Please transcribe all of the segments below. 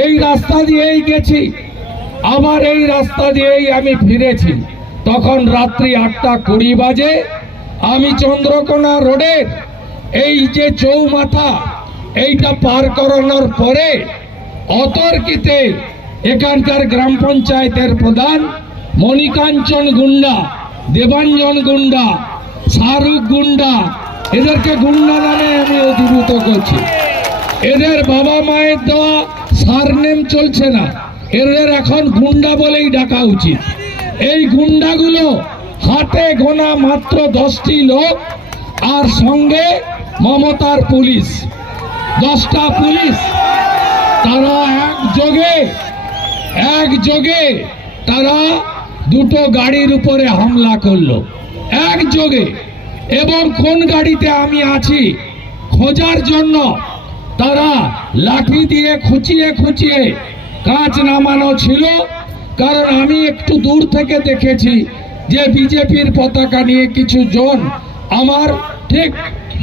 এই রাস্তা দিয়েই গেছি। আবার এই রাস্তা দিয়েই আমি ফিরেছি। তখন রাত্রি আটটা কুড়ি বাজে। আমি চন্দ্রকোনা রোডের এই যে চৌমাথা, এইটা পার করানোর পরে অতর্কিতে এখানকার গ্রাম পঞ্চায়েতের প্রধান মণিকাঞ্চন গুন্ডা, দেবাঞ্জন গুন্ডা, শাহরুখ গুন্ডা, এদেরকে গুন্ডা নামে আমি অভিভূত করছি। এদের বাবা মায়ের দেওয়া সারনেম চলছে না। এদের এখন গুন্ডা বলেই ডাকা উচিত। এই গুন্ডাগুলো হাতে গোনা মাত্র দশটি লোক আর সঙ্গে মমতার পুলিশ। দশটা পুলিশ। তারা একযোগে একযোগে তারা দুটো গাড়ির উপরে হামলা করল। একযোগে। এবং কোন গাড়িতে আমি আছি, খোঁজার জন্য তারা লাঠি দিয়ে খুঁচিয়ে খুঁচিয়ে কাঁচ নামানো ছিল। কারণ আমি একটু দূর থেকে দেখেছি যে বিজেপির পতাকা নিয়ে কিছু জন আমার ঠিক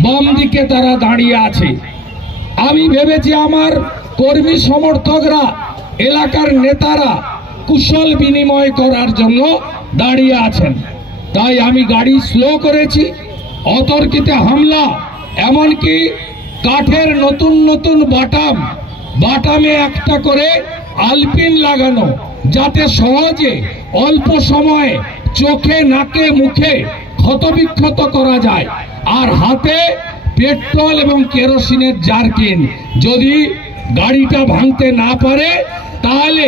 বাম দিকে তারা দাঁড়িয়ে আছে। আমি ভেবেছি আমার কর্মী সমর্থকরা, এলাকার নেতারা কুশল বিনিময় করার জন্য দাঁড়িয়ে আছেন। তাই আমি গাড়ি স্লো করেছি। অতর্কিতে হামলা, এমনকি কাঠের নতুন নতুন বাটাম। বাটামে একটা করে আলপিন লাগানো, যাতে সহজে অল্প সময়ে চোখে, নাকে, মুখে ক্ষতবিক্ষত করা যায়। আর হাতে পেট্রোল এবং কেরোসিনের জারকিন। যদি গাড়িটা ভাঙতে না পারে, তাহলে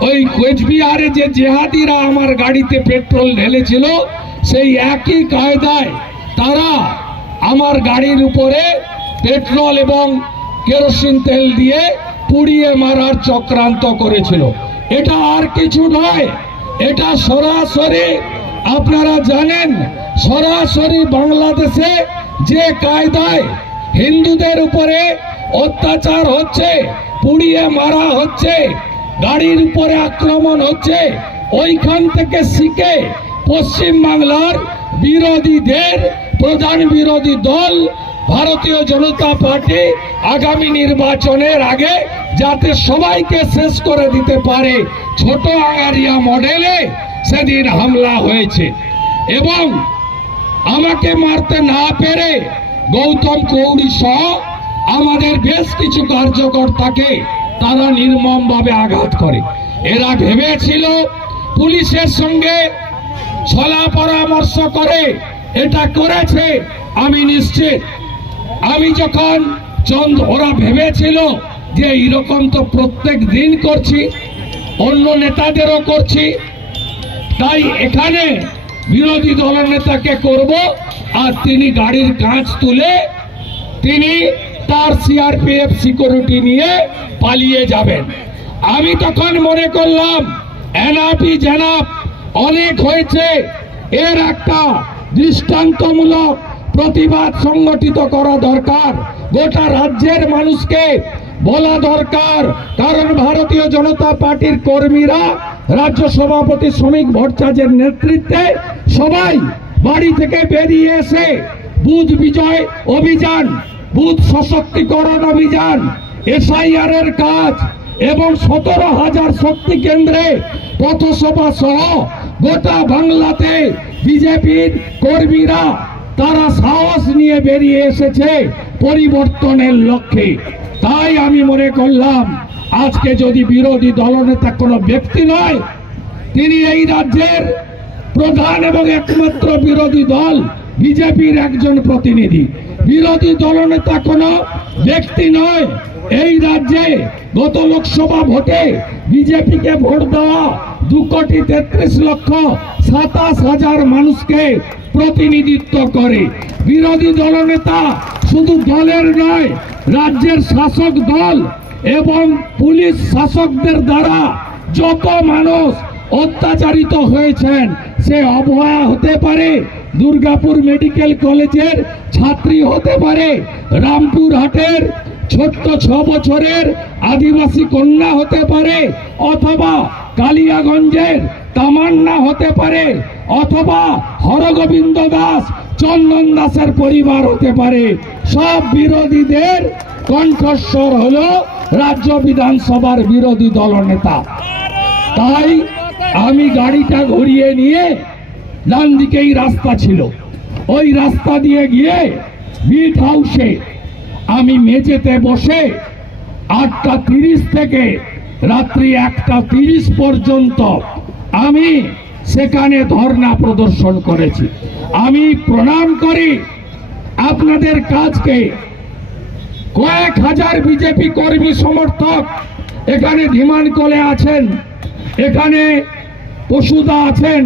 ওই কোচবিহারে যে জেহাদিরা আমার গাড়িতে পেট্রোল ঢেলেছিল, সেই একই কায়দায় তারা আমার গাড়ির উপরে পেট্রোল এবং কেরোসিন তেল দিয়ে পুড়িয়ে মারার চক্রান্ত করেছিল। এটা আর কিছু নয়, এটা সরাসরি আপনারা জানেন, সরাসরি বাংলাদেশে যে কায়দায় হিন্দুদের উপরে অত্যাচার হচ্ছে, পুড়িয়ে মারা হচ্ছে, গাড়ির উপরে আক্রমণ হচ্ছে, ওইখান থেকে শিখে পশ্চিম বাংলার বিরোধীদের, প্রধান বিরোধী দল ভারতীয় জনতা পার্টি আগামী নির্বাচনের আগে যাতে সবাইকে শেষ করে দিতে পারে ছোট আগারিয়া মডেলে সেদিন হামলা হয়েছে। এবং আমাকে মারতে না পেরে গৌতম কৌড়ি সহ আমাদের বেশ কিছু কার্যকর্তাকে তারা নির্মমভাবে আঘাত করে। এরা ভেবেছিল পুলিশের সঙ্গে ছলা পরামর্শ করে এটা করেছে, আমি নিশ্চিত। আমি যখন চন্দ্র ওরা ভেবেছিল যে এইরকম তো প্রত্যেক দিন করছি, অন্য নেতাদেরও করছি, তাই এখানে বিরোধী দলনেতাকে করব আর তিনি গাড়ির কাঁচ তুলে তিনি তার সিআরপিএফ সিকিউরিটি নিয়ে পালিয়ে যাবেন। আমি তখন মনে করলাম, এনাপি জেনাপ অনেক হয়েছে, এর একটা দৃষ্টান্তমূলক প্রতিবাদ সংগঠিত করা দরকার। গোটা রাজ্যের মানুষকে বলা দরকার। কারণ ভারতীয় জনতা পার্টির কর্মীরা রাজ্য সভাপতি শ্রমিক ভট্টাচার্যের নেতৃত্বে সবাই বাড়ি থেকে বেরিয়ে এসে বুধ বিজয় অভিযান বুথ সশক্তিকরণ অভিযান এসআইআর এর কাজ এবং সতেরো হাজার শক্তি কেন্দ্রে পথসভা সহ গোটা বাংলাতে বিজেপির কর্মীরা তারা সাহস নিয়ে বেরিয়ে এসেছে পরিবর্তনের লক্ষ্যে। তাই আমি মনে করলাম, আজকে যদি বিরোধী দলনেতা কোনো ব্যক্তি নয়, তিনি এই রাজ্যের প্রধান এবং একমাত্র বিরোধী দল, বিজেপির একজন প্রতিনিধি। বিরোধী দলনেতা কোনো ব্যক্তি নয়, এই রাজ্যে গত লোকসভা ভোটে বিজেপিকে ভোট দেওয়া দু কোটি তেত্রিশ লক্ষ সাতাশ হাজার মানুষকে প্রতিনিধিত্ব করে। বিরোধী দলনেতা শুধু দলের নয়, রাজ্যের শাসক দল এবং পুলিশ শাসকদের দ্বারা যত মানুষ অত্যাচারিত হয়েছেন, সে অবহেয়া হতে পারে, দুর্গাপুর মেডিকেল কলেজের ছাত্রী হতে পারে, রামপুর হাটের ছোট্ট ছ বছরের আদিবাসী কন্যা হতে পারে, অথবা কালিয়াগঞ্জের তামান্না হতে পারে অথবা হরগোবিন্দ দাস, চন্দন দাসের পরিবার হতে পারে। সব বিরোধীদের কণ্ঠস্বর হল রাজ্য বিধানসভার বিরোধী দলনেতা তাই আমি গাড়িটা ঘুরিয়ে নিয়ে ডান দিকেই রাস্তা ছিল। ওই রাস্তা দিয়ে গিয়ে বিট হাউসে আমি মেঝেতে বসে আটটা তিরিশ থেকে রাত্রি একটা তিরিশ পর্যন্ত আমি সেখানে ধর্ণা প্রদর্শন করেছি। আমি প্রণাম করি আপনাদের কাজকে। কয়েক হাজার বিজেপি কর্মী সমর্থক এখানে ধীমান কলে আছেন, এখানে পশুদা আছেন,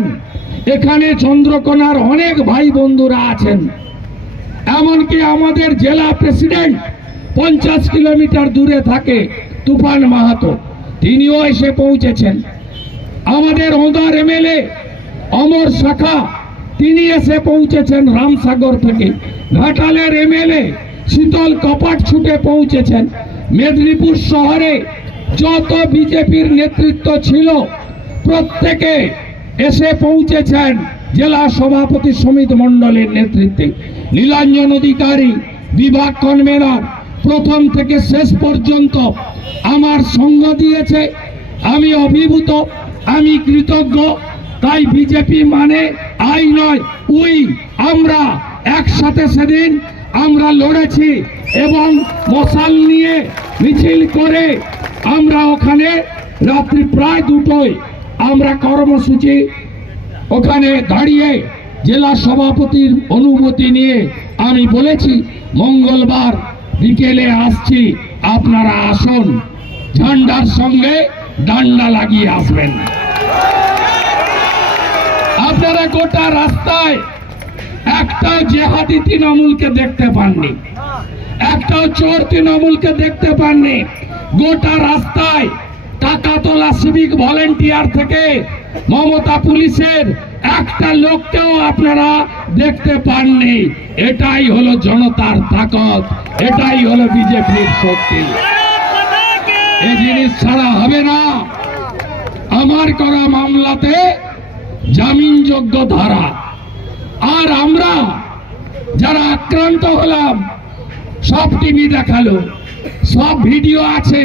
এখানে চন্দ্রকোনার অনেক ভাই বন্ধুরা আছেন। এমনকি আমাদের জেলা প্রেসিডেন্ট পঞ্চাশ কিলোমিটার দূরে থাকে তুফান মাহাতো। তিনিও এসে পৌঁছেছেন। আমাদের ওদার এমএলএ অমর শাখা, তিনি এসে পৌঁছেছেন রামসাগর থেকে। ঘাটালের এমএলএ শীতল কপাট ছুটে পৌঁছেছেন। মেদিনীপুর শহরে যত বিজেপির নেতৃত্ব ছিল, প্রত্যেকে এসে পৌঁছেছেন জেলা সভাপতি সমিত মণ্ডলের নেতৃত্বে। নীলাঞ্জন অধিকারী, বিভাগ কনভেনর, প্রথম থেকে শেষ পর্যন্ত আমার সঙ্গ দিয়েছে, আমি অভিভূত, আমি কৃতজ্ঞ। তাই বিজেপি মানে আই নয়, উই। আমরা একসাথে সেদিন আমরা লড়েছি এবং মশাল নিয়ে মিছিল করে আমরা ওখানে রাত্রি প্রায় দুটোয় আমরা কর্মসূচি ওখানে দাঁড়িয়ে জেলা সভাপতির অনুমতি নিয়ে আমি বলেছি, মঙ্গলবার বিকেলে আসছি। আপনারা আসুন, ঝান্ডার সঙ্গে ডান্ডা লাগিয়ে আসবেন। আপনারা গোটা রাস্তায় একটা জেহাদি তৃণমূলকে দেখতে পাননি, একটা চোর তৃণমূলকে দেখতে পাননি। গোটা রাস্তায় টাকা তোলা সিভিক ভলেন্টিয়ার থেকে মমতা পুলিশের একটা লোককেও আপনারা দেখতে পাননি। এটাই হলো জনতার তাকত। এটাই হলো বিজেপির শক্তি। এই জিনিস ছাড়া হবে না। আমার করা মামলাতে জামিনযোগ্য ধারা। আর আমরা যারা আক্রান্ত হলাম, সব টিভি দেখাল, সব ভিডিও আছে,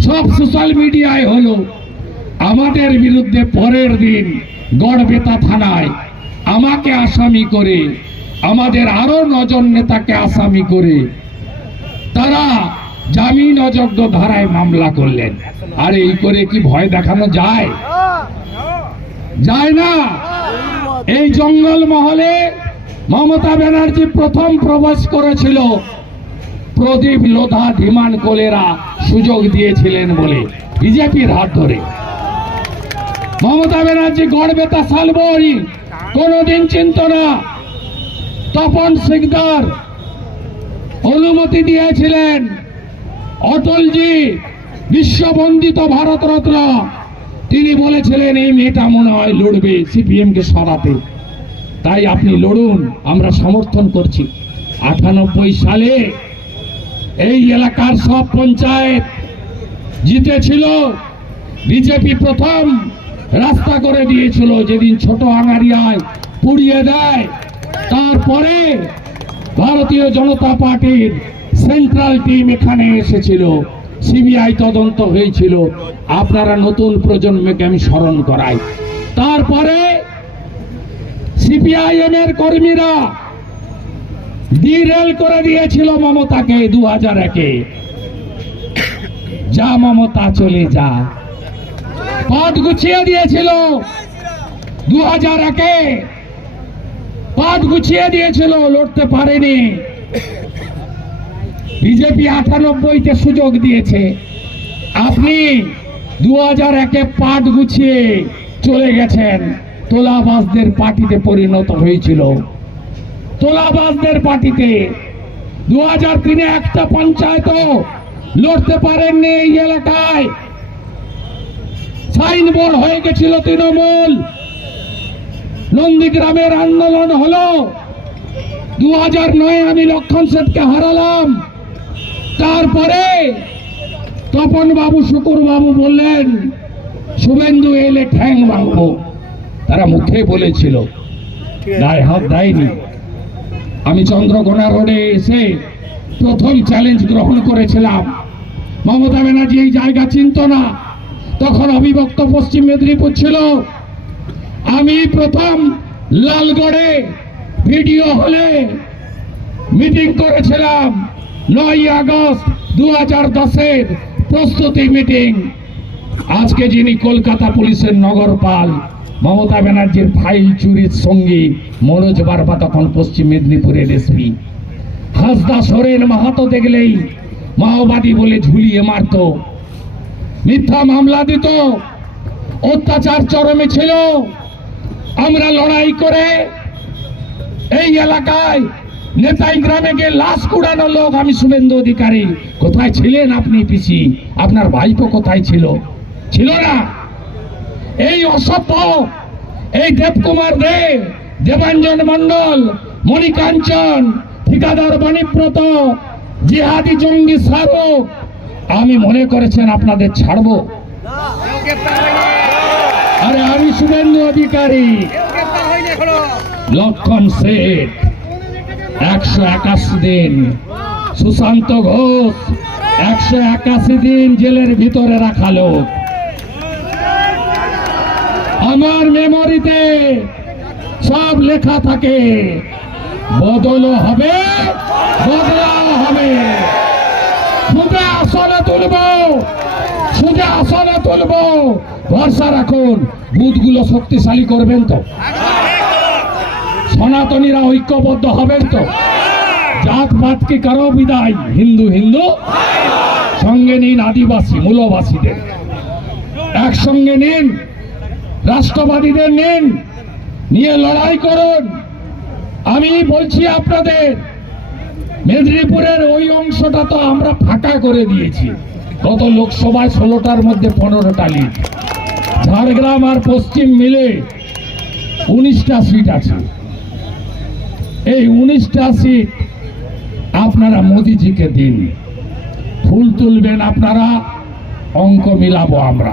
সব সোশ্যাল মিডিয়ায় হলো। আমাদের বিরুদ্ধে পরের দিন গড়বেতা থানায়। আমাকে আসামি করে, আমাদের আরও নজন নেতাকে আসামি করে, তারা জামিন অযোগ্য ধারায় মামলা করলেন। আর, এই করে কি ভয় দেখানো যায়? যায় না। এই জঙ্গল মহলে মমতা ব্যানার্জি প্রথম প্রবেশ করেছিল। প্রদীপ লোধা, ধীমান কোলেরা সুযোগ দিয়েছিলেন বলে। বিজেপির হাত ধরে। মমতা ব্যানার্জি গড়বেতা সালবই কোনোদিন চিন্ত না। তপন সিকদার অনুমতি দিয়েছিলেন। অটলজি, বিশ্ববন্দিত ভারতরত্ন। তিনি বলেছিলেন, এই মেয়েটা মনে হয় লড়বে সিপিএম কে সরাতে। তাই আপনি লড়ুন, আমরা সমর্থন করছি। আটানব্বই সালে এই এলাকার সব পঞ্চায়েত জিতেছিল। বিজেপি প্রথম রাস্তা করে দিয়েছিল, যেদিন ছোট আঙারিয়ায় পুড়িয়ে দেয়। তারপরে ভারতীয় জনতা পার্টির সেন্ট্রাল টিম এখানে এসেছিল সিবিআই তদন্ত হয়েছিল, আপনারা নতুন প্রজন্মকে আমি স্মরণ করাই। তারপরে সিপিআইএম এর কর্মীরা ডিরেল করে দিয়েছিল মমতাকে দু হাজার একে। যা মমতা চলে যা। পথ গুছিয়ে দিয়েছিল। দু হাজার একে পথ গুছিয়ে দিয়েছিল, লড়তে পারেনি। বিজেপি আটানব্বইতে সুযোগ দিয়েছে। আপনি দু হাজার একে পাট গুছিয়ে চলে গেছেন। তোলাবাসদের পার্টিতে পরিণত হয়েছিল। তোলাবাসদের পার্টিতে দু হাজার তিনে একটা পঞ্চায়েত লড়তে পারেননি এই এলাকায়। সাইনবোর্ড হয়ে গেছিল তৃণমূল। নন্দীগ্রামের আন্দোলন হলো। দু হাজার নয় আমি লক্ষণ সেটকে হারালাম। তারপরে তপন বাবু শুকুর বাবু বললেন, শুভেন্দু এলে ঠ্যাং ভাঙবো। তারা মুখে বলেছিল, গায়ে হাত দেয়নি। আমি চন্দ্রকোনা রোডে এসে প্রথম চ্যালেঞ্জ গ্রহণ করেছিলাম। মমতা ব্যানার্জি এই জায়গা চিনত না। তখন অবিভক্ত পশ্চিম মেদিনীপুর ছিল। আমি প্রথম লালগড়ে ভিডিও হলে মিটিং করেছিলাম নয় আগস্ট দু হাজার দশের প্রস্তুতি মিটিং। আজকে যিনি কলকাতা পুলিশের নগরপাল, মমতা ব্যানার্জির ফাইল চুরির সঙ্গী, মনোজ বারবা তখন পশ্চিম মেদিনীপুরের এসপি হাসদা সোরেন মাহাতো দেখলেই মাওবাদী বলে ঝুলিয়ে মারত। মিথ্যা মামলা দিত, অত্যাচার চরমে ছিল। আমরা লড়াই করে এই এলাকায় নেতাই গ্রামে গিয়ে লাশ কুড়ানো লোক আমি শুভেন্দু অধিকারী। কোথায় ছিলেন আপনি, পিসি? আপনার ভাইপো কোথায় ছিল? ছিল না। এই অসভ্য, এই দেবকুমার দে, দেবাঞ্জন মন্ডল মণিকাঞ্চন, ঠিকাদার বাণীব্রত, জিহাদি জঙ্গি শাহরুখ আমি মনে করেছেন আপনাদের ছাড়বো। আরে আমি শুভেন্দু অধিকারী। লক্ষণ শেঠ একশো একাশি দিন। সুশান্ত ঘোষ, একশো একাশি দিন জেলের ভিতরে রাখা লোক। আমার মেমোরিতে সব লেখা থাকে। বদলও হবে, বদলাও হবে। আসনে সুজা আসনে তুলব। ভরসা রাখুন, বুথগুলো শক্তিশালী করবেন তো। সনাতনীরা ঐক্যবদ্ধ হবেন তো। জাত পাতকে কারও বিদায়? হিন্দু হিন্দু। সঙ্গে নিন আদিবাসী, মূলবাসীদের। একসঙ্গে নিন, রাষ্ট্রবাদীদের নিন। নিয়ে লড়াই করুন। আমি বলছি আপনাদের মেদিনীপুরের ওই অংশটা তো আমরা ফাঁকা করে দিয়েছি। গত লোকসভায় ষোলোটার মধ্যে পনেরোটা লিড ঝাড়গ্রাম আর পশ্চিম মিলে উনিশটা সিট আছে। এই উনিশটা সিট আপনারা মোদিজিকে দিন। ফুল তুলবেন আপনারা, অঙ্ক মিলাবো আমরা।